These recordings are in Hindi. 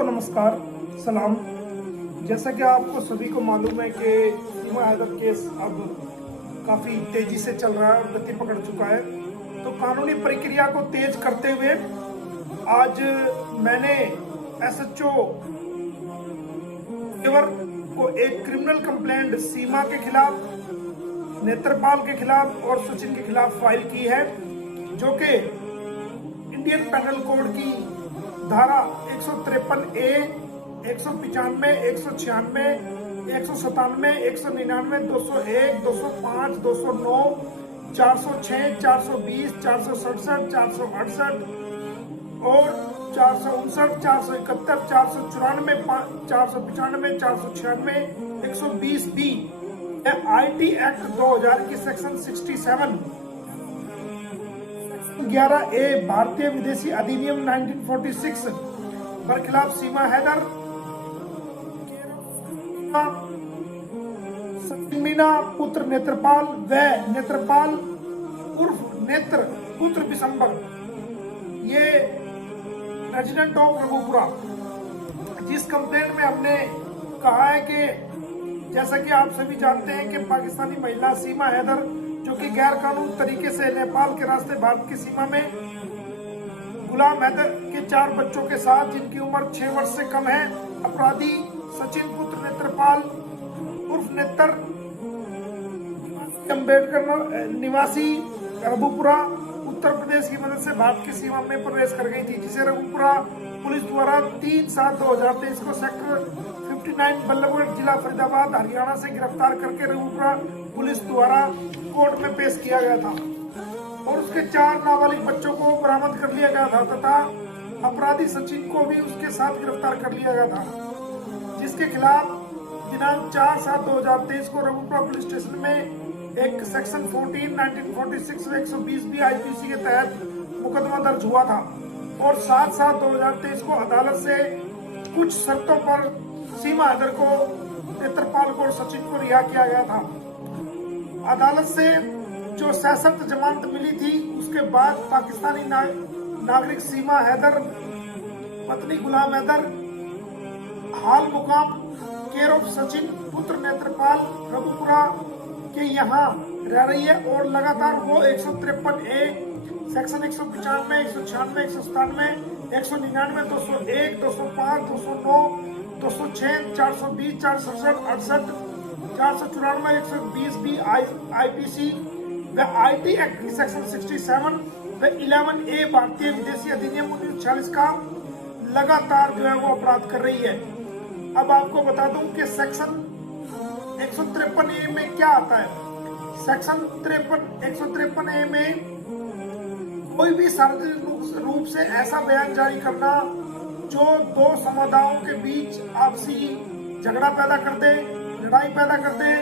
दोस्तों नमस्कार, सलाम। जैसा कि आपको सभी को मालूम है कि सीमा हैदर केस अब काफ़ी तेज़ी से चल रहा है और गति पकड़ चुका है। तो कानूनी प्रक्रिया को तेज करते हुए आज मैंने एसएचओ को एक क्रिमिनल कंप्लेंट सीमा के खिलाफ, नेत्रपाल के खिलाफ और सचिन के खिलाफ फाइल की है, जो कि इंडियन पेनल कोड की धारा 153A, 195, 196, 197, 199, 201, 205, 209, 406, 420, 467, 468 और 459, 471, 494, 495, 496, 120B IT एक्ट 2000 की सेक्शन 67, 11A भारतीय विदेशी अधिनियम 1946 पर खिलाफ सीमा हैदर, मीना पुत्र नेत्रपाल व नेत्रपाल उर्फ नेत्र पुत्र बिशंबर, ये रेजिडेंट ऑफ रघुपुरा, जिस कंप्लेंट में हमने कहा है कि जैसा कि आप सभी जानते हैं कि पाकिस्तानी महिला सीमा हैदर, जो कि गैर कानूनी तरीके से नेपाल के रास्ते भारत की सीमा में गुलाम हैदर के 4 बच्चों के साथ, जिनकी उम्र 6 वर्ष से कम है, अपराधी सचिन पुत्र नेत्रपाल उर्फ नेत्र अम्बेडकर निवासी रघुपुरा उत्तर प्रदेश की मदद से भारत की सीमा में प्रवेश कर गई थी, जिसे रघुपुरा पुलिस द्वारा 3/7/2023 को सेक्टर 59 बल्लभगढ़ जिला फरीदाबाद हरियाणा से गिरफ्तार करके रघुपुरा पुलिस द्वारा कोर्ट में पेश किया गया था और उसके 4 नाबालिग बच्चों को बरामद कर लिया गया था तथा अपराधी सचिन को भी उसके साथ गिरफ्तार कर लिया गया था, जिसके खिलाफ दिनांक 4/7/2023 को रघुपुरा पुलिस स्टेशन में एक सेक्शन 14, 1946 व 120B IPC के तहत मुकदमा दर्ज हुआ था और 7/7/2023 को अदालत से कुछ शर्तों पर सीमा हैदर को, नेत्रपाल को और सचिन को रिहा किया गया था। अदालत से जो सशर्त जमानत मिली थी, उसके बाद पाकिस्तानी नागरिक सीमा हैदर पत्नी गुलाम हैदर हाल मुकाम केयर ऑफ सचिन पुत्र नेत्रपाल रघुपुरा के यहाँ रह रही है और लगातार वो 153A सेक्शन 195, 196, 197, 199, 201, 205, 209, 206, 420, 467, 494, 120B IPC व IT एक्ट की सेक्शन 67 व 11A भारतीय विदेशी अधिनियम 1946 का लगातार जो है वो अपराध कर रही है। अब आपको बता दूं कि सेक्शन 153A में क्या आता है। सेक्शन 153A में कोई भी सार्वजनिक रूप से ऐसा बयान जारी करना जो 2 समुदायों के बीच आपसी झगड़ा पैदा कर दे, लड़ाई पैदा कर दे,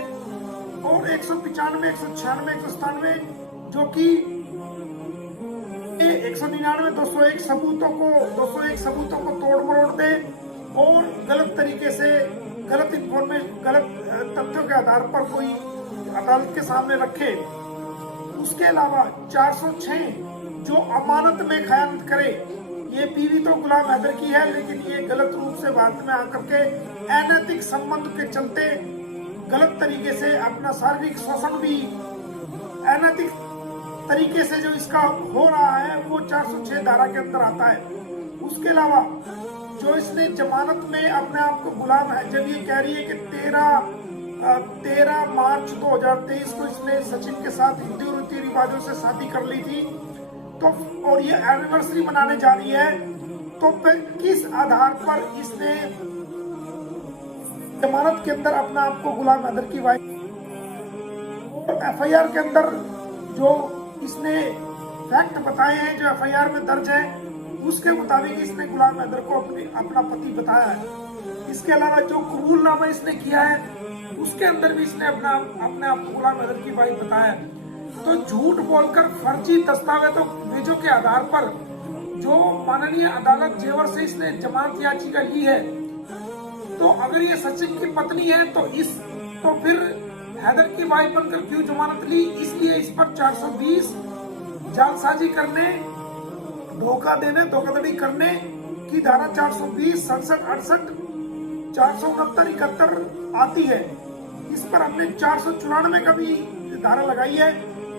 और 195, 196, 197 जो कि 199, 201 सबूतों को तोड़ मरोड़ दे और गलत तरीके से गलत तथ्यों के आधार पर कोई अदालत के सामने रखे। उसके अलावा 406 जो अमानत में खयानत करे, ये बीवी तो गुलाम हैदर की है, लेकिन ये गलत रूप से भारत में आकर के अनैतिक संबंध के चलते गलत तरीके से अपना शारीरिक शोषण भी अनैतिक तरीके से जो इसका हो रहा है वो 406 धारा के अंदर आता है। उसके अलावा जो इसने जमानत में अपने आप को गुलाम है, जब ये कह रही है कि 13 मार्च 2023 को इसने सचिन के साथ हिंदू रीति रिवाजों से शादी कर ली थी, तो और ये एनिवर्सरी मनाने जा रही है, तो फिर किस आधार पर इसने जमानत के अंदर अपना आपको गुलाम हैदर की वाइफ, और FIR के अंदर जो इसने फैक्ट बताए हैं, जो FIR में दर्ज है, उसके मुताबिक इसने गुलाम हैदर को अपना पति बताया है। इसके अलावा जो कबूलनामा इसने किया है, उसके अंदर भी इसने अपने आप को गुलाम हैदर की वाइफ बताया है। तो झूठ बोलकर फर्जी दस्तावेजों के आधार पर जो माननीय अदालत जेवर से इसने जमानत याचिका ली है, तो अगर ये सचिन की पत्नी है तो फिर हैदर की वाइफ बनकर क्यों जमानत ली? इसलिए इस पर 420 जालसाजी करने, धोखा देने, धोखाधड़ी करने की धारा 420, 67, 68, 469, 71 आती है। इस पर हमने 494 का भी धारा लगाई है,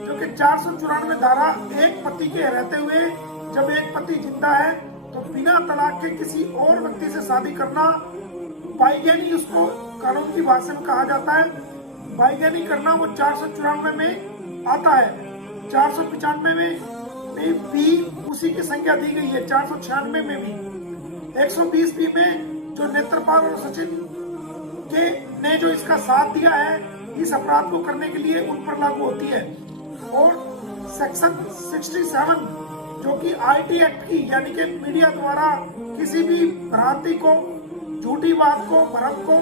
जो कि 494 धारा एक पति के रहते हुए जब एक पति जिंदा है तो बिना तलाक के किसी और व्यक्ति से शादी करना बाइगैनी उसको कानून की भाषा में कहा जाता है। बाइगैनी करना वो 494 में आता है। 495 में भी उसी की संख्या दी गई है, 496 में भी। 120 बी में जो नेत्रपाल और सचिन के ने जो इसका साथ दिया है इस अपराध को करने के लिए उन पर लागू होती है। और सेक्शन 67 जो कि आईटी एक्ट की, यानी कि मीडिया द्वारा किसी भी भ्रांति को, झूठी बात को, भ्रम को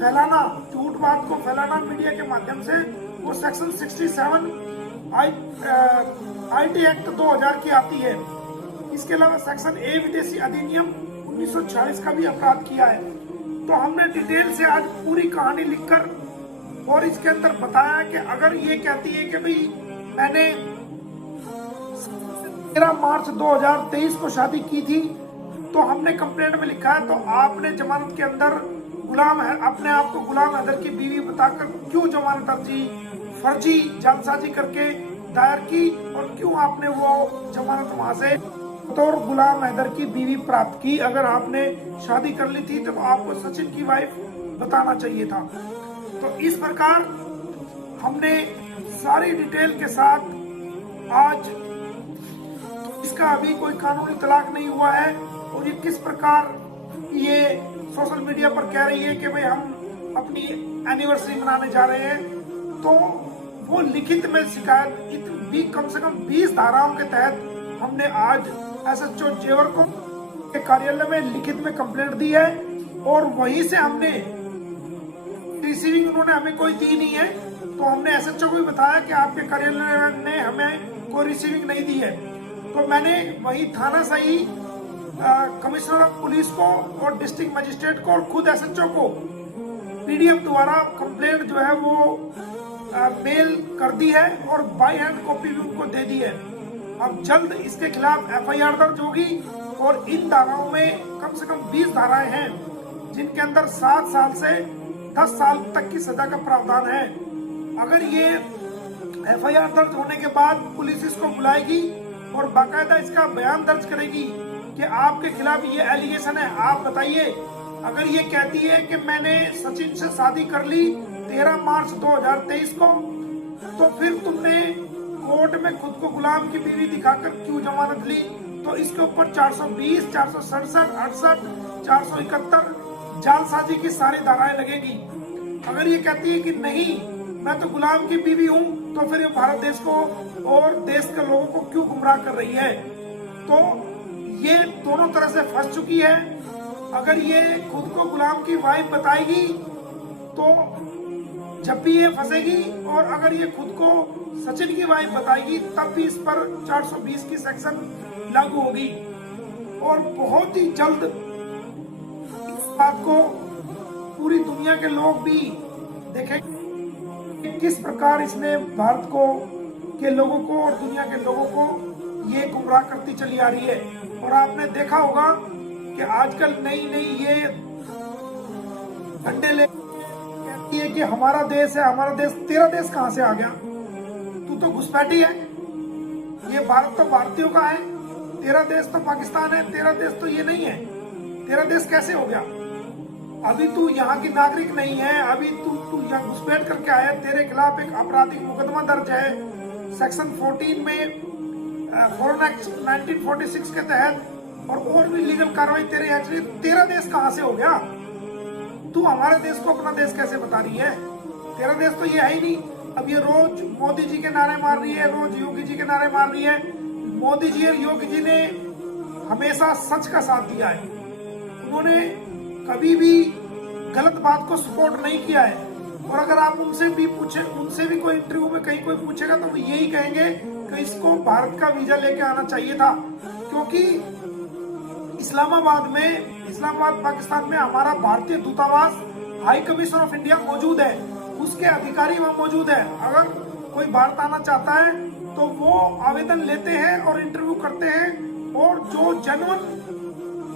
फैलाना, झूठ बात को फैलाना मीडिया के माध्यम से, वो सेक्शन 67 आईटी एक्ट 2000 की आती है। इसके अलावा सेक्शन ए विदेशी अधिनियम 1946 का भी अपराध किया है। तो हमने डिटेल से आज पूरी कहानी लिखकर और इसके अंदर बताया कि अगर ये कहती है कि भाई मैंने 13 मार्च 2023 को शादी की थी, तो हमने कंप्लेंट में लिखा है तो आपने जमानत के अंदर गुलाम है, अपने आप को गुलाम हैदर की बीवी बताकर क्यों जमानत अर्जी फर्जी जालसाजी करके दायर की, और क्यों आपने वो जमानत वहां से बतौर गुलाम हैदर की बीवी प्राप्त की? अगर आपने शादी कर ली थी तो आपको सचिन की वाइफ बताना चाहिए था। तो इस प्रकार हमने सारी डिटेल के साथ आज, इसका अभी कोई कानूनी तलाक नहीं हुआ है और ये किस प्रकार ये सोशल मीडिया पर कह रही है कि भाई हम अपनी एनिवर्सरी मनाने जा रहे हैं, तो वो लिखित में शिकायत भी कम से कम 20 धाराओं के तहत हमने आज एसएचओ जेवर को के कार्यालय में लिखित में कंप्लेंट दी है। और वहीं से हमने रिसीविंग उन्होंने हमें कोई दी नहीं है, तो हमने एसएचओ को भी बताया कि आपके कार्यालय ने हमें कोई रिसीविंग नहीं दी है। तो मैंने वही थाना सही कमिश्नर ऑफ पुलिस को और डिस्ट्रिक्ट मजिस्ट्रेट को और खुद एसएचओ को पीडीएफ द्वारा कंप्लेंट जो है वो मेल कर दी है और बाय हैंड कॉपी भी उनको दे दी है। अब जल्द इसके खिलाफ एफआईआर दर्ज होगी और इन धाराओं में कम से कम 20 धाराएं हैं जिनके अंदर 7 साल से 10 साल तक की सजा का प्रावधान है। अगर ये एफआईआर दर्ज होने के बाद पुलिस इसको बुलाएगी और बाकायदा इसका बयान दर्ज करेगी कि आपके खिलाफ ये एलिगेशन है, आप बताइए। अगर ये कहती है कि मैंने सचिन से शादी कर ली 13 मार्च 2023 को, तो फिर तुमने कोर्ट में खुद को गुलाम की बीवी दिखाकर क्यों जमानत ली? तो इसके ऊपर 420, 467, 68, 471 जालसाजी की सारी धाराएं लगेगी। अगर ये कहती है कि नहीं मैं तो गुलाम की बीवी हूँ, तो फिर ये भारत देश को और देश के लोगों को क्यों गुमराह कर रही है? तो ये दोनों तरह से फंस चुकी है। अगर ये खुद को गुलाम की वाइफ बताएगी तो जब भी ये फंसेगी, और अगर ये खुद को सचिन की वाइफ बताएगी तब भी इस पर 420 की सेक्शन लागू होगी। और बहुत ही जल्द इस बात को पूरी दुनिया के लोग भी देखेंगे किस प्रकार इसने भारत को के लोगों को और दुनिया के लोगों को ये गुमराह करती चली आ रही है। और आपने देखा होगा कि आजकल नई नई ये डंडे ले कहती है कि हमारा देश है, हमारा देश। तेरा देश कहां से आ गया? तू तो घुसपैठी है। ये भारत तो भारतीयों का है, तेरा देश तो पाकिस्तान है, तेरा देश तो ये नहीं है। तेरा देश कैसे हो गया? अभी तू यहाँ की नागरिक नहीं है, अभी तू यहाँ घुसपैठ करके आया। तेरे खिलाफ एक आपराधिक मुकदमा दर्ज है सेक्शन 14 में फॉरेन एक्ट 1946 के तहत, और भी लीगल कार्रवाई तेरे यहाँ चली। तेरा देश कहाँ से हो गया? तू हमारे देश को अपना देश कैसे बता रही है? तेरा देश तो ये है ही नहीं। अब ये रोज मोदी जी के नारे मार रही है, रोज योगी जी के नारे मार रही है। मोदी जी और योगी जी ने हमेशा सच का साथ दिया है, उन्होंने कभी भी गलत बात को सपोर्ट नहीं किया है। और अगर आप उनसे भी कोई इंटरव्यू में कहीं कोई पूछेगा तो वो यही कहेंगे कि इसको भारत का वीजा लेके आना चाहिए था, क्योंकि इस्लामाबाद पाकिस्तान में हमारा भारतीय दूतावास हाई कमीशन ऑफ इंडिया मौजूद है, उसके अधिकारी वहाँ मौजूद है। अगर कोई भारत आना चाहता है तो वो आवेदन लेते हैं और इंटरव्यू करते हैं, और जो जेन्युइन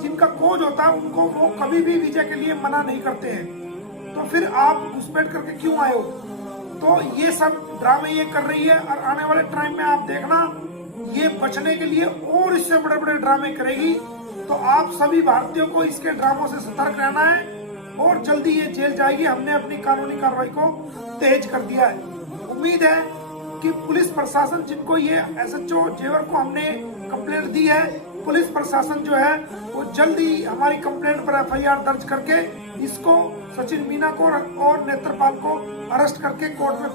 जिनका कोच होता है उनको वो कभी भी वीजा के लिए मना नहीं करते हैं। तो फिर आप घुसपैठ करके क्यों आए हो? तो ये सब ड्रामे ये कर रही है, और आने वाले टाइम में आप देखना ये बचने के लिए और इससे बड़े बड़े ड्रामे करेगी। तो आप सभी भारतीयों को इसके ड्रामों से सतर्क रहना है, और जल्दी ये जेल जाएगी। हमने अपनी कानूनी कार्रवाई को तेज कर दिया है। उम्मीद है कि पुलिस प्रशासन, जिनको ये SHO जेवर को हमने कंप्लेंट दी है, पुलिस प्रशासन जो है वो जल्दी हमारी कंप्लेंट पर FIR दर्ज करके इसको, सचिन मीना को और नेत्रपाल को अरेस्ट करके कोर्ट में